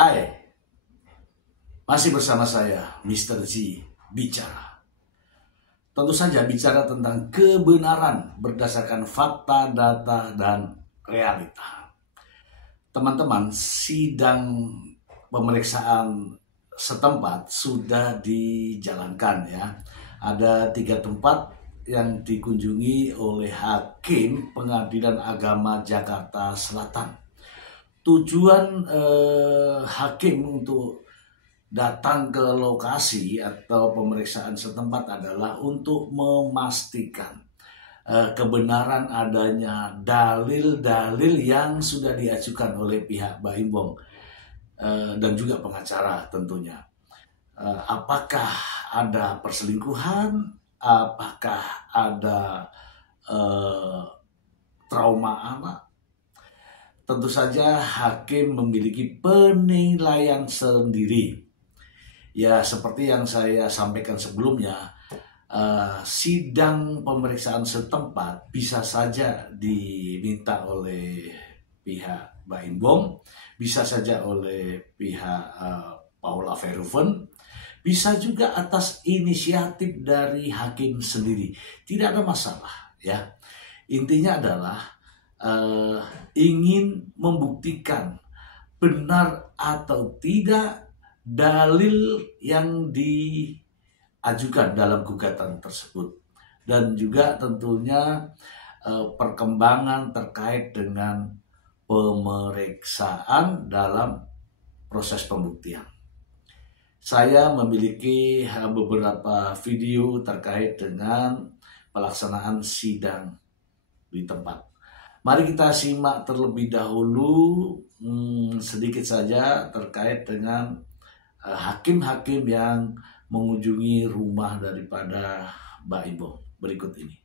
Hai, masih bersama saya, Mr. G, bicara. Tentu saja bicara tentang kebenaran berdasarkan fakta, data, dan realita. Teman-teman, sidang pemeriksaan setempat sudah dijalankan ya. Ada 3 tempat yang dikunjungi oleh Hakim Pengadilan Agama Jakarta Selatan. Tujuan hakim untuk datang ke lokasi atau pemeriksaan setempat adalah untuk memastikan kebenaran adanya dalil-dalil yang sudah diajukan oleh pihak Baim Bong dan juga pengacara tentunya. Apakah ada perselingkuhan? Apakah ada trauma anak? Tentu saja hakim memiliki penilaian sendiri. Ya, seperti yang saya sampaikan sebelumnya, sidang pemeriksaan setempat bisa saja diminta oleh pihak Baim Bong, bisa saja oleh pihak Paula Verhoeven, bisa juga atas inisiatif dari hakim sendiri. Tidak ada masalah ya. Intinya adalah ingin membuktikan benar atau tidak dalil yang diajukan dalam gugatan tersebut, dan juga tentunya perkembangan terkait dengan pemeriksaan dalam proses pembuktian. Saya memiliki beberapa video terkait dengan pelaksanaan sidang di tempat. Mari kita simak terlebih dahulu sedikit saja terkait dengan hakim-hakim yang mengunjungi rumah daripada Baim Bong. Berikut ini.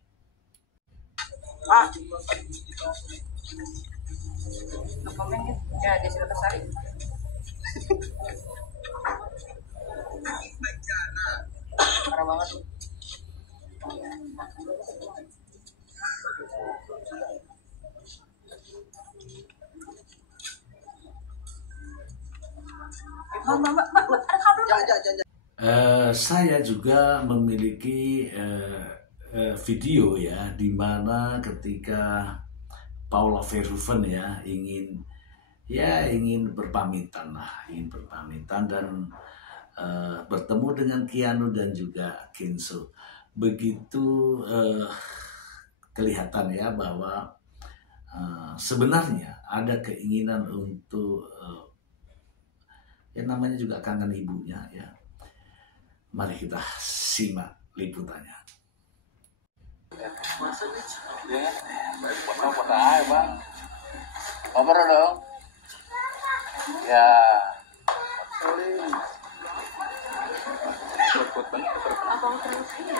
Ya, dia sudah tersari. Parah banget. Saya juga memiliki video ya, di mana ketika Paula Verhoeven ya ingin berpamitan dan bertemu dengan Keanu dan juga Kenzo. Begitu kelihatan ya bahwa sebenarnya ada keinginan untuk yang namanya juga kangen ibunya ya. Mari kita simak liputannya. Ya, buat aja bang. Kabar dong. Ya. Buat banget. Abang terus ini.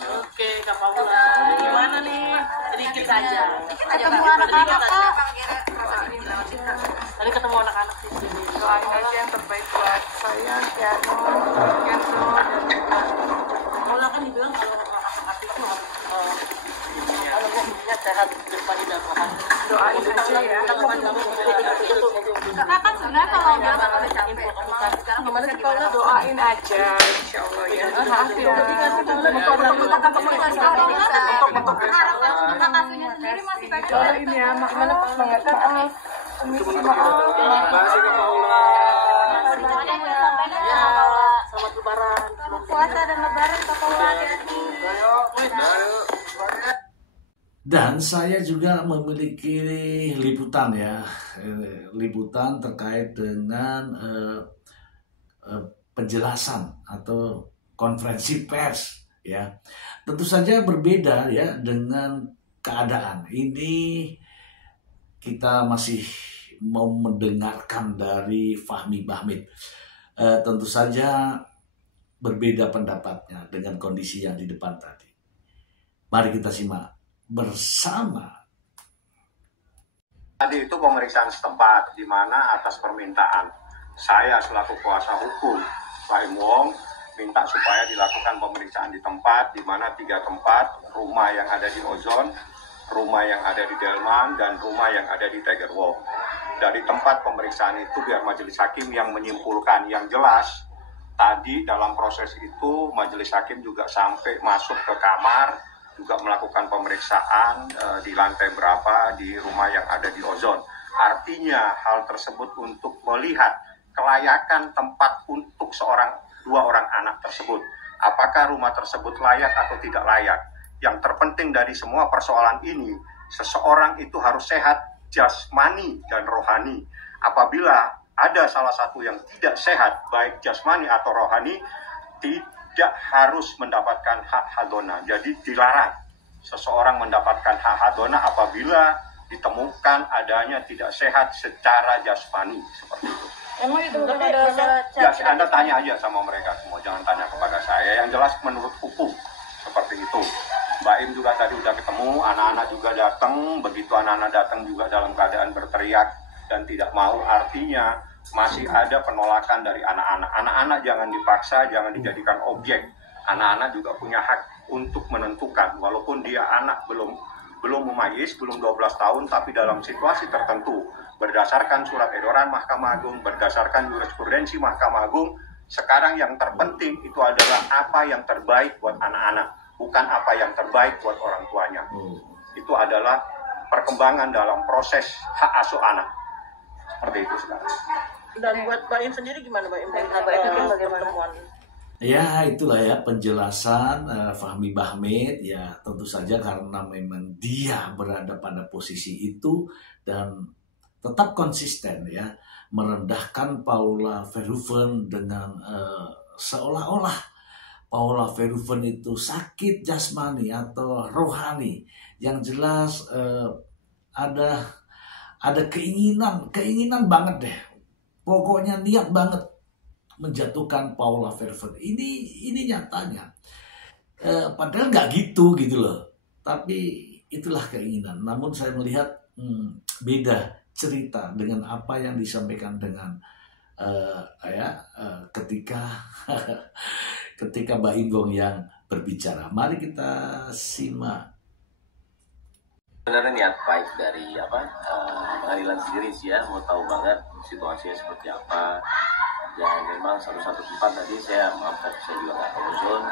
Oke, Kak Paula, gimana nih? Sedikit saja. Ketemu anak-anak Kak. Tadi ketemu anak-anak di sini. Doain aja yang terbaik buat saya, Keanu, Kenzo, dan juga Paula kan dibilang kalau anak-anak itu kalau gue sehat daripada dapat. doain aja ya. Kakak kan sebenarnya kalau dia bakal capek, sekarang gimana sih Paula? Doain aja, insya Allah ya. Maaf ya. Doain ya, maaf. Maaf. Permisi, maaf. Selamat Lebaran. Selamat puasa. Dan saya juga memiliki liputan ya, liputan terkait dengan penjelasan atau konferensi pers ya. Tentu saja berbeda ya dengan keadaan ini. Kita masih mau mendengarkan dari Fahmi Bahmid. Tentu saja berbeda pendapatnya dengan kondisi yang di depan tadi. Mari kita simak bersama. Tadi itu pemeriksaan setempat di mana atas permintaan saya selaku kuasa hukum Pak Im Wong minta supaya dilakukan pemeriksaan di tempat, di mana 3 tempat, rumah yang ada di Ozon, rumah yang ada di Delman, dan rumah yang ada di Tiger Walk. Dari tempat pemeriksaan itu biar majelis hakim yang menyimpulkan. Yang jelas tadi dalam proses itu majelis hakim juga sampai masuk ke kamar, juga melakukan pemeriksaan di lantai berapa di rumah yang ada di Ozon. Artinya hal tersebut untuk melihat kelayakan tempat untuk 2 orang anak tersebut. Apakah rumah tersebut layak atau tidak layak. Yang terpenting dari semua persoalan ini, seseorang itu harus sehat jasmani dan rohani. Apabila ada salah satu yang tidak sehat, baik jasmani atau rohani, tidak harus mendapatkan hak hadona. Jadi dilarang seseorang mendapatkan hak hadona apabila ditemukan adanya tidak sehat secara jasmani, seperti itu. Emang itu nggak ada Ya, Anda tanya aja sama mereka semua, jangan tanya kepada saya. Yang jelas menurut hukum seperti itu. Mbak Im juga tadi udah ketemu, anak-anak juga datang. Begitu anak-anak datang juga dalam keadaan berteriak dan tidak mau, artinya masih ada penolakan dari anak-anak. Anak-anak jangan dipaksa, jangan dijadikan objek. Anak-anak juga punya hak untuk menentukan, walaupun dia anak belum memayis, belum 12 tahun, tapi dalam situasi tertentu, berdasarkan surat edaran Mahkamah Agung, berdasarkan jurisprudensi Mahkamah Agung, sekarang yang terpenting itu adalah apa yang terbaik buat anak-anak, bukan apa yang terbaik buat orang tuanya. Itu adalah perkembangan dalam proses hak asuh anak. Seperti itu sekarang. Dan buat Mbak Im sendiri gimana Mbak Im? Pertemuan. Ya, itulah ya penjelasan Fahmi Bahmid. Ya, tentu saja karena memang dia berada pada posisi itu dan tetap konsisten ya, merendahkan Paula Verhoeven dengan seolah-olah Paula Verhoeven itu sakit jasmani atau rohani. Yang jelas ada keinginan banget deh. Pokoknya niat banget menjatuhkan Paula Verhoeven. Ini nyatanya. Padahal nggak gitu loh. Tapi itulah keinginan. Namun saya melihat beda cerita dengan apa yang disampaikan dengan ketika Mbak Inggong yang berbicara. Mari kita simak. Sebenarnya niat baik dari pengadilan sendiri sih ya, mau tahu banget situasinya seperti apa. Dan memang satu tempat tadi saya juga nggak tahu zone.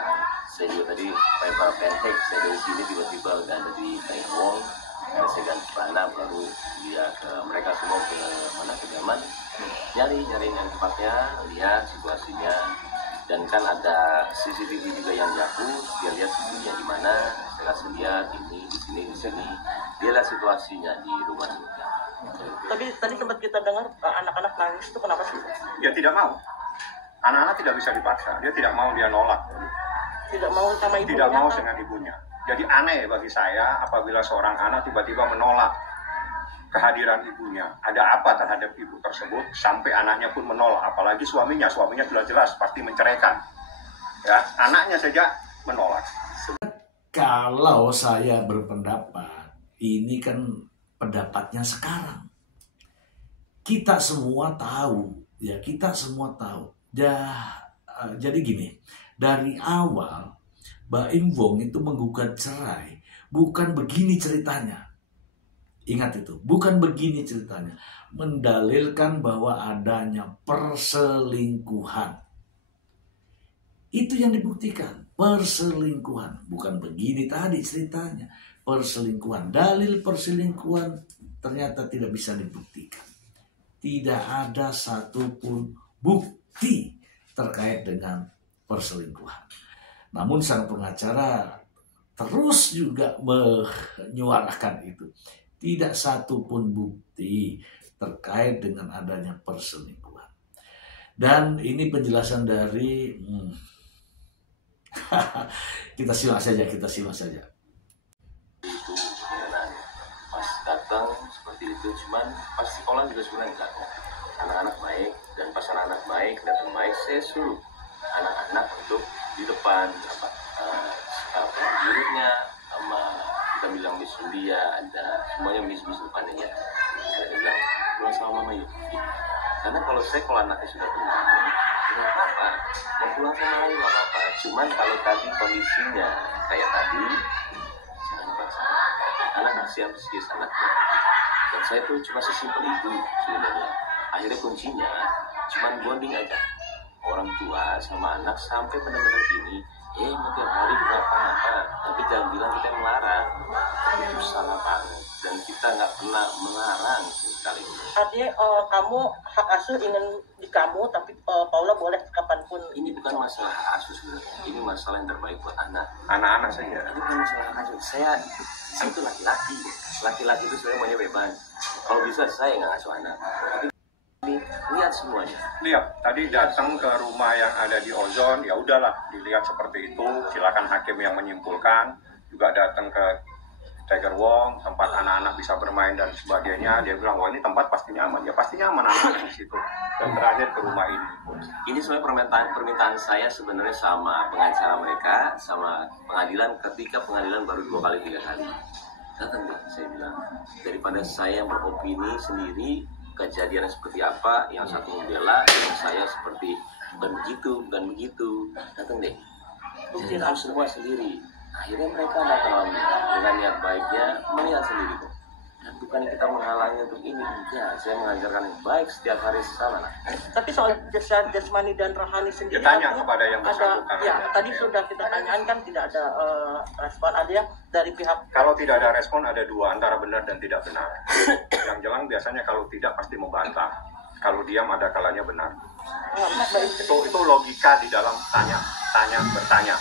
Saya juga tadi paper pentek, saya dari sini tiba-tiba udah ada di Taiwan. Saya ganti celana baru dia ke mereka semua ke mana ke Jerman, nyari tempatnya, lihat situasinya. Dan kan ada CCTV juga yang dihapus, dia lihat situasinya di mana. Saya kasih lihat ini di sini, dia lihat situasinya di rumah juga. Tapi tadi sempat kita dengar anak-anak nangis itu kenapa sih? Ya tidak mau. Anak-anak tidak bisa dipaksa. Dia tidak mau, dia nolak. Tidak mau sama ibunya? Tidak mau dengan ibunya. Jadi aneh bagi saya apabila seorang anak tiba-tiba menolak kehadiran ibunya. Ada apa terhadap ibu tersebut sampai anaknya pun menolak. Apalagi suaminya jelas-jelas pasti menceraikan. Ya, anaknya saja menolak. Kalau saya berpendapat, ini kan pendapatnya sekarang. Kita semua tahu, ya kita semua tahu. Jadi gini, dari awal Mbak Im Wong itu menggugat cerai, bukan begini ceritanya. Ingat itu, bukan begini ceritanya. Mendalilkan bahwa adanya perselingkuhan. Itu yang dibuktikan, perselingkuhan. Bukan begini tadi ceritanya, perselingkuhan. Dalil perselingkuhan ternyata tidak bisa dibuktikan. Tidak ada satupun bukti terkait dengan perselingkuhan. Namun sang pengacara terus juga menyuarakan itu. Tidak satu pun bukti terkait dengan adanya perselingkuhan. Dan ini penjelasan dari kita simak saja. Itu pas datang seperti itu, cuman pas sekolah juga sebenarnya enggak kok. Anak-anak baik, dan pas anak-anak baik datang baik, saya suruh anak-anak untuk di depan gurunya sama kita bilang Miss India, ada semuanya Miss depannya ya. Saya bilang pulang sama mama yuk. Karena kalau anaknya sudah pulang, nggak apa-apa, mau pulang sama mama nggak apa-apa. Cuman kalau tadi kondisinya kayak tadi, jangan paksa. Anak kasihan psikis anaknya. Dan saya tuh cuma sesimpel itu sebenarnya. Akhirnya kuncinya cuman bonding aja. Orang tua sama anak sampai benar-benar ini, tiap hari berapa apa, tapi jangan bilang kita yang melarang. Itu salah banget. Dan kita nggak pernah melarang sekali. Artinya kamu hak asuh ingin di kamu, tapi Paula boleh kapanpun. Ini bukan masalah hak asuh sebenarnya. Ini masalah yang terbaik buat Anak-anak saja. Ini bukan masalah hak asuh. Saya itu laki-laki. Laki-laki itu sebenarnya maunya bebas. Kalau bisa saya nggak asuh anak. Tapi lihat semuanya. Lihat, tadi datang ke rumah yang ada di Ozon, ya udahlah, dilihat seperti itu. Silakan hakim yang menyimpulkan. Juga datang ke Tiger Wong, tempat anak-anak bisa bermain dan sebagainya. Dia bilang, wah ini tempat pasti nyaman. Ya pasti nyaman anak di situ. Dan terakhir ke rumah ini. Ini sebenarnya permintaan saya sebenarnya sama pengacara mereka, sama pengadilan ketika pengadilan baru 2 kali 3 kali. Datang deh, saya bilang. Daripada saya yang beropini sendiri, kejadian seperti apa, yang satu membela, yang saya seperti bukan begitu. Datang deh. Saya tahu semua sendiri. Akhirnya mereka datang dengan niat baiknya, melihat sendiri kok. Dan bukan kita menghalangi untuk ini, enggak. Saya mengajarkan yang baik setiap hari sama lah. Tapi soal jasmani dan rohani sendiri, Dia tanya kepada yang bersangkutan. Ya, tadi sudah kita tanyakan kan tidak ada respon. Ada yang dari pihak. Kalau tidak ada respon ada 2, antara benar dan tidak benar. Yang jelas biasanya kalau tidak pasti membantah. Kalau diam ada kalanya benar. Itu logika di dalam bertanya.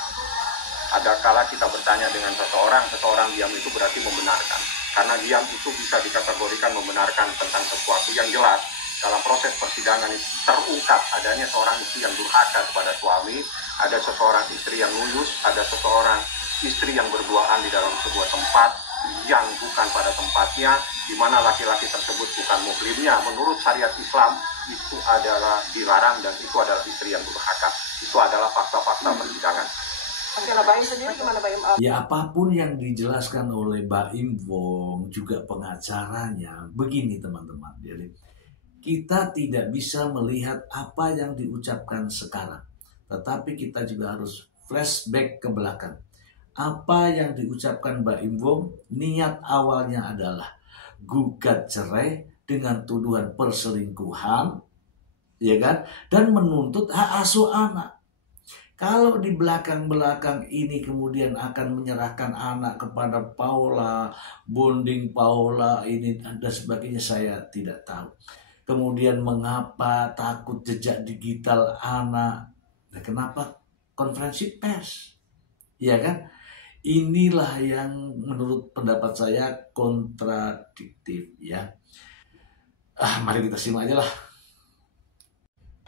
Ada kala kita bertanya dengan seseorang diam itu berarti membenarkan. Karena diam itu bisa dikategorikan membenarkan tentang sesuatu yang jelas. Dalam proses persidangan itu terungkap adanya seorang istri yang durhaka kepada suami, ada seseorang istri yang nuyus, ada seseorang istri yang berduaan di dalam sebuah tempat yang bukan pada tempatnya, di mana laki-laki tersebut bukan muslimnya. Menurut syariat Islam itu adalah dilarang dan itu adalah istri yang durhaka. Itu adalah fakta-fakta persidangan. Oke, nah Baim sendiri gimana Baim? Ya apapun yang dijelaskan oleh Baim Wong juga pengacaranya, begini teman-teman. Jadi kita tidak bisa melihat apa yang diucapkan sekarang, tetapi kita juga harus flashback ke belakang. Apa yang diucapkan Baim Wong, niat awalnya adalah gugat cerai dengan tuduhan perselingkuhan, ya kan? Dan menuntut hak asuh anak. Kalau di belakang-belakang ini kemudian akan menyerahkan anak kepada Paula, bonding Paula ini dan sebagainya, saya tidak tahu. Kemudian mengapa takut jejak digital anak? Nah, kenapa konferensi pers? Ya kan? Inilah yang menurut pendapat saya kontradiktif ya. Mari kita simak aja lah.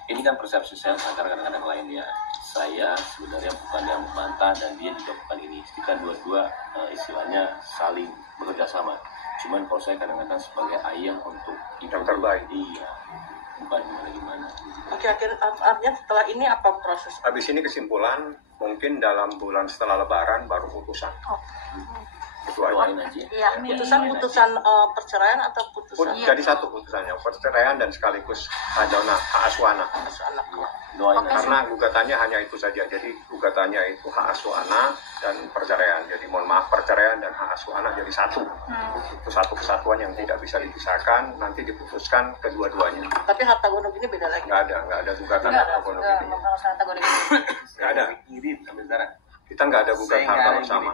Ini kan persepsi saya antara kadang-kadang lainnya. Saya sebenarnya bukan yang membantah dan dia juga bukan ini. Kita dua-dua istilahnya saling bekerja sama. Cuman kalau saya kadang-kadang sebagai ayah untuk yang terbaik. Iya, bukan gimana-gimana. Oke, artinya setelah ini apa proses? Habis ini kesimpulan, mungkin dalam bulan setelah Lebaran baru putusan. Itu aja. Iya, putusan perceraian atau putusan? Jadi satu putusannya, perceraian dan sekaligus hak asuh anak. Karena gugatannya hanya itu saja. Jadi gugatannya itu hak asuh anak dan perceraian. Jadi mohon maaf, perceraian dan hak asuh anak jadi satu. Itu satu kesatuan yang tidak bisa dipisahkan. Nanti diputuskan kedua-duanya. Tapi harta gonok ini beda lagi. Nggak ada gugatan harta gonok ini. Nggak ada. Kita nggak ada gugatan harta bersama.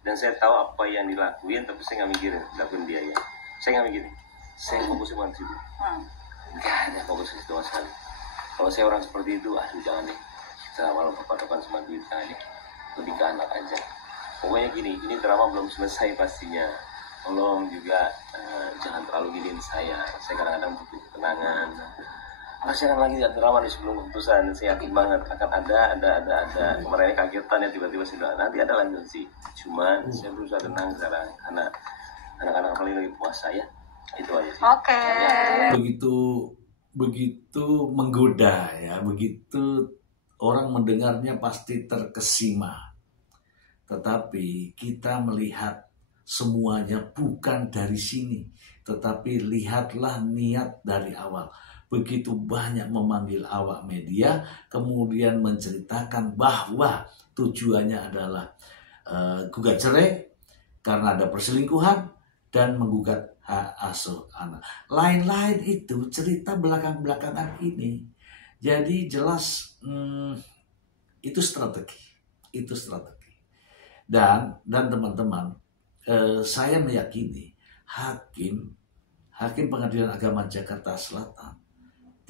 Dan saya tahu apa yang dilakuin, tapi saya nggak mikirin lakuin dia ya. Saya nggak mikirin. Saya fokus bukan situ. Nggak ada fokus ke situ sekali. Kalau saya orang seperti itu, aduh jangan deh. Kita malah berpatokan sama duit aja. Lebih ke anak aja. pokoknya gini, ini drama belum selesai pastinya. Tolong juga jangan terlalu giniin saya kadang-kadang butuh ketenangan. Masih akan lagi drama di sebelum keputusan, saya yakin banget akan ada. Kemarin kagetan ya tiba-tiba sudah nanti ada lanjut sih. Cuman saya berusaha tenang sekarang karena anak-anak paling lagi puasa ya. Itu aja sih. Oke. Begitu menggoda ya, begitu orang mendengarnya pasti terkesima. Tetapi kita melihat semuanya bukan dari sini, tetapi lihatlah niat dari awal. Begitu banyak memanggil awak media, kemudian menceritakan bahwa tujuannya adalah gugat cerai karena ada perselingkuhan dan menggugat hak asuh anak. Lain-lain itu cerita belakang-belakangan ini. Jadi jelas itu strategi. Dan teman-teman, saya meyakini hakim Pengadilan Agama Jakarta Selatan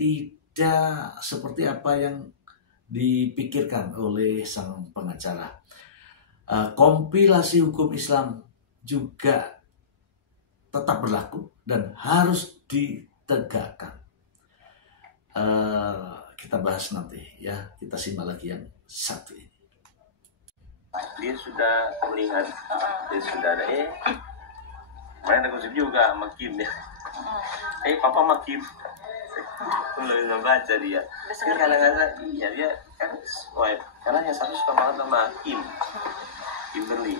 tidak seperti apa yang dipikirkan oleh sang pengacara. Kompilasi hukum Islam juga tetap berlaku dan harus ditegakkan. Kita bahas nanti ya, kita simak lagi yang satu ini. Dia sudah melihat, dia sudah ada kemarin aku juga makin ya. Papa makin. Mulai ngebaca dia. Dia kadang-kadang iya dia kan karena yang satu suka banget sama Kimberly.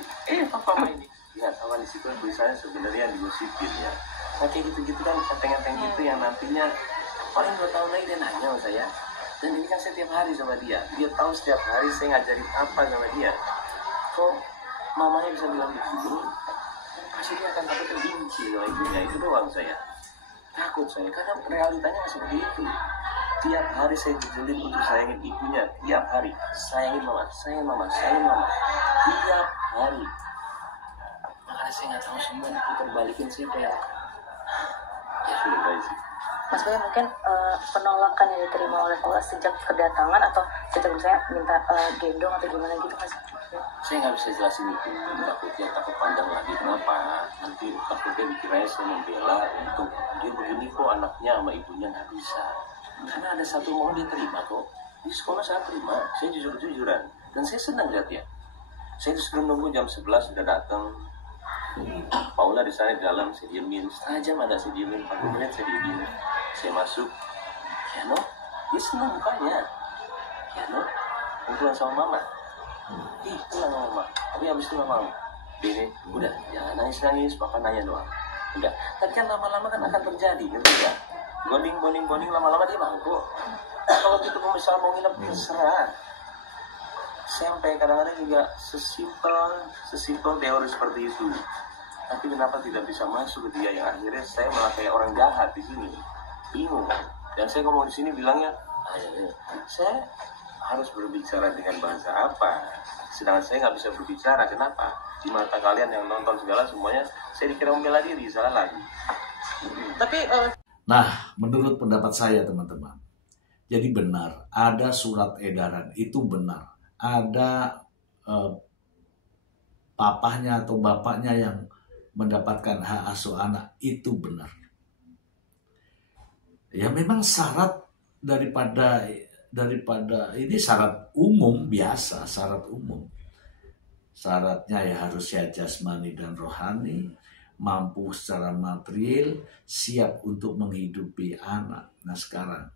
Papa main ini. Ya sama di situ tulisannya sebenarnya digosipin ya. Kayak gitu-gitu kan enteng-enteng gitu yang nantinya paling 2 tahun lagi dia nanya sama saya. Dan ini kan setiap hari sama dia. Dia tahu setiap hari saya ngajarin apa sama dia. Kok mamanya bisa bilang begitu? Pasti dia akan takut terbenci sama ibunya. Itu doang saya. Takut saya, karena realitanya seperti itu. Tiap hari saya jejelin untuk sayangin ibunya. Tiap hari, sayangin mama. Tiap hari. Makanya saya nggak tahu semua diputar balikin sih kayak ya sudah guys. Mas Boy, mungkin penolakan yang diterima oleh Paula sejak kedatangan atau sejak misalnya minta gendong atau gimana gitu Mas? Saya nggak bisa jelasin itu, takut panjang lagi. Kenapa? Nanti takutnya dikiranya saya membela untuk dia begini kok anaknya sama ibunya, nggak bisa. Karena ada satu mau dia terima kok. Di sekolah saya terima, saya jujur-jujuran. Dan saya senang lihat ya. Saya sebelum nunggu jam 11 sudah datang. Paula di sana di dalam, saya diemin. Setengah jam ada saya diemin, 40 menit saya diemin. Saya masuk, Kiano, dia senang mukanya. Kiano, mau pulang sama mama. Pulang sama mama. Tapi habis itu mama, ini udah, jangan nangis-nangis, papa nanya doang. Udah, tapi kan lama-lama kan akan terjadi, gitu ya. Bonding, lama-lama dia mau kok. Kalau gitu misalnya mau nginep, terserah. Sampai kadang-kadang juga sesimpel teori seperti itu. Tapi kenapa tidak bisa masuk ke dia yang akhirnya saya malah kayak orang jahat di sini. Bingung. Dan saya ngomong di sini bilangnya, saya harus berbicara dengan bahasa apa? Sedangkan saya nggak bisa berbicara. Kenapa? Di mata kalian yang nonton segala semuanya, saya dikira membela diri, salah lagi. Tapi Nah, menurut pendapat saya teman-teman, jadi benar ada surat edaran, itu benar. Ada papahnya atau bapaknya yang mendapatkan hak asuh anak, itu benar. Ya memang syarat daripada ini syarat umum biasa, syarat umum. Syaratnya ya harus sehat jasmani dan rohani, mampu secara material, siap untuk menghidupi anak. Nah sekarang,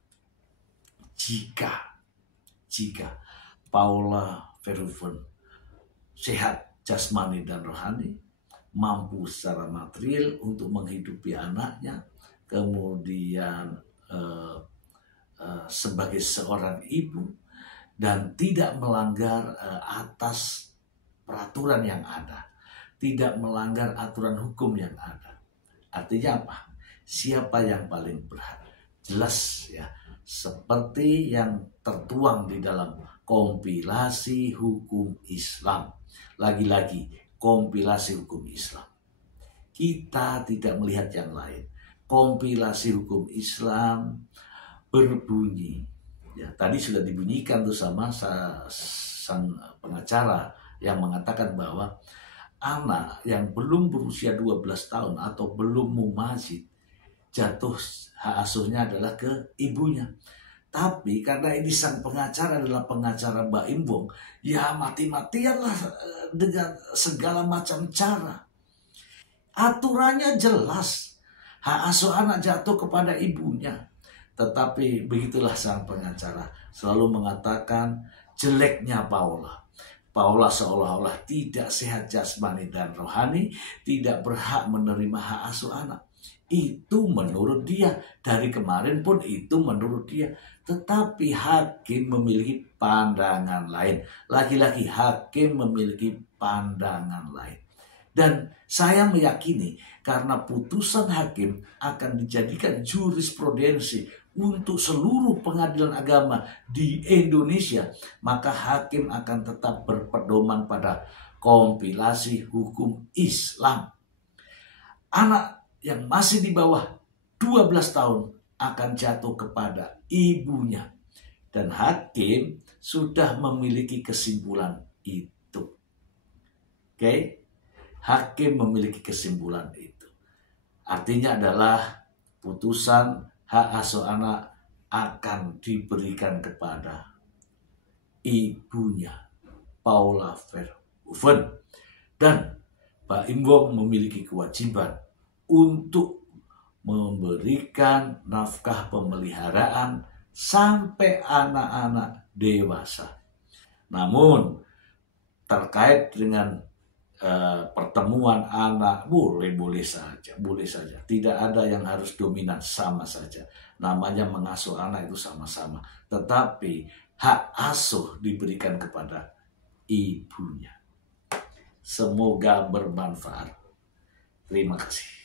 jika Paula Verhoeven sehat jasmani dan rohani, mampu secara material untuk menghidupi anaknya, kemudian sebagai seorang ibu dan tidak melanggar atas peraturan yang ada, tidak melanggar aturan hukum yang ada. Artinya apa? Siapa yang paling berhak? Jelas ya, seperti yang tertuang di dalam kompilasi hukum Islam. Lagi-lagi kompilasi hukum Islam. Kita tidak melihat yang lain. Kompilasi hukum Islam berbunyi. Ya, tadi sudah dibunyikan tuh sama sang pengacara yang mengatakan bahwa anak yang belum berusia 12 tahun atau belum mumazid, jatuh hak asuhnya adalah ke ibunya. Tapi karena ini sang pengacara adalah pengacara Mbak Imbong, ya mati-matianlah dengan segala macam cara. Aturannya jelas, hak asuh anak jatuh kepada ibunya. Tetapi begitulah sang pengacara selalu mengatakan jeleknya Paula. Paula seolah-olah tidak sehat jasmani dan rohani, tidak berhak menerima hak asuh anak. Itu menurut dia. Dari kemarin pun itu menurut dia. Tetapi hakim memiliki pandangan lain. Lagi-lagi hakim memiliki pandangan lain. Dan saya meyakini karena putusan hakim akan dijadikan jurisprudensi untuk seluruh pengadilan agama di Indonesia, maka hakim akan tetap berpedoman pada kompilasi hukum Islam. Anak yang masih di bawah 12 tahun akan jatuh kepada ibunya. Dan hakim sudah memiliki kesimpulan itu. Oke? Hakim memiliki kesimpulan itu. Artinya adalah putusan hak asuh anak akan diberikan kepada ibunya, Paula Verhoeven. Dan Pak Imbong memiliki kewajiban untuk memberikan nafkah pemeliharaan sampai anak-anak dewasa. Namun terkait dengan pertemuan anak boleh saja, tidak ada yang harus dominan, sama saja, namanya mengasuh anak itu sama-sama, tetapi hak asuh diberikan kepada ibunya. Semoga bermanfaat. Terima kasih.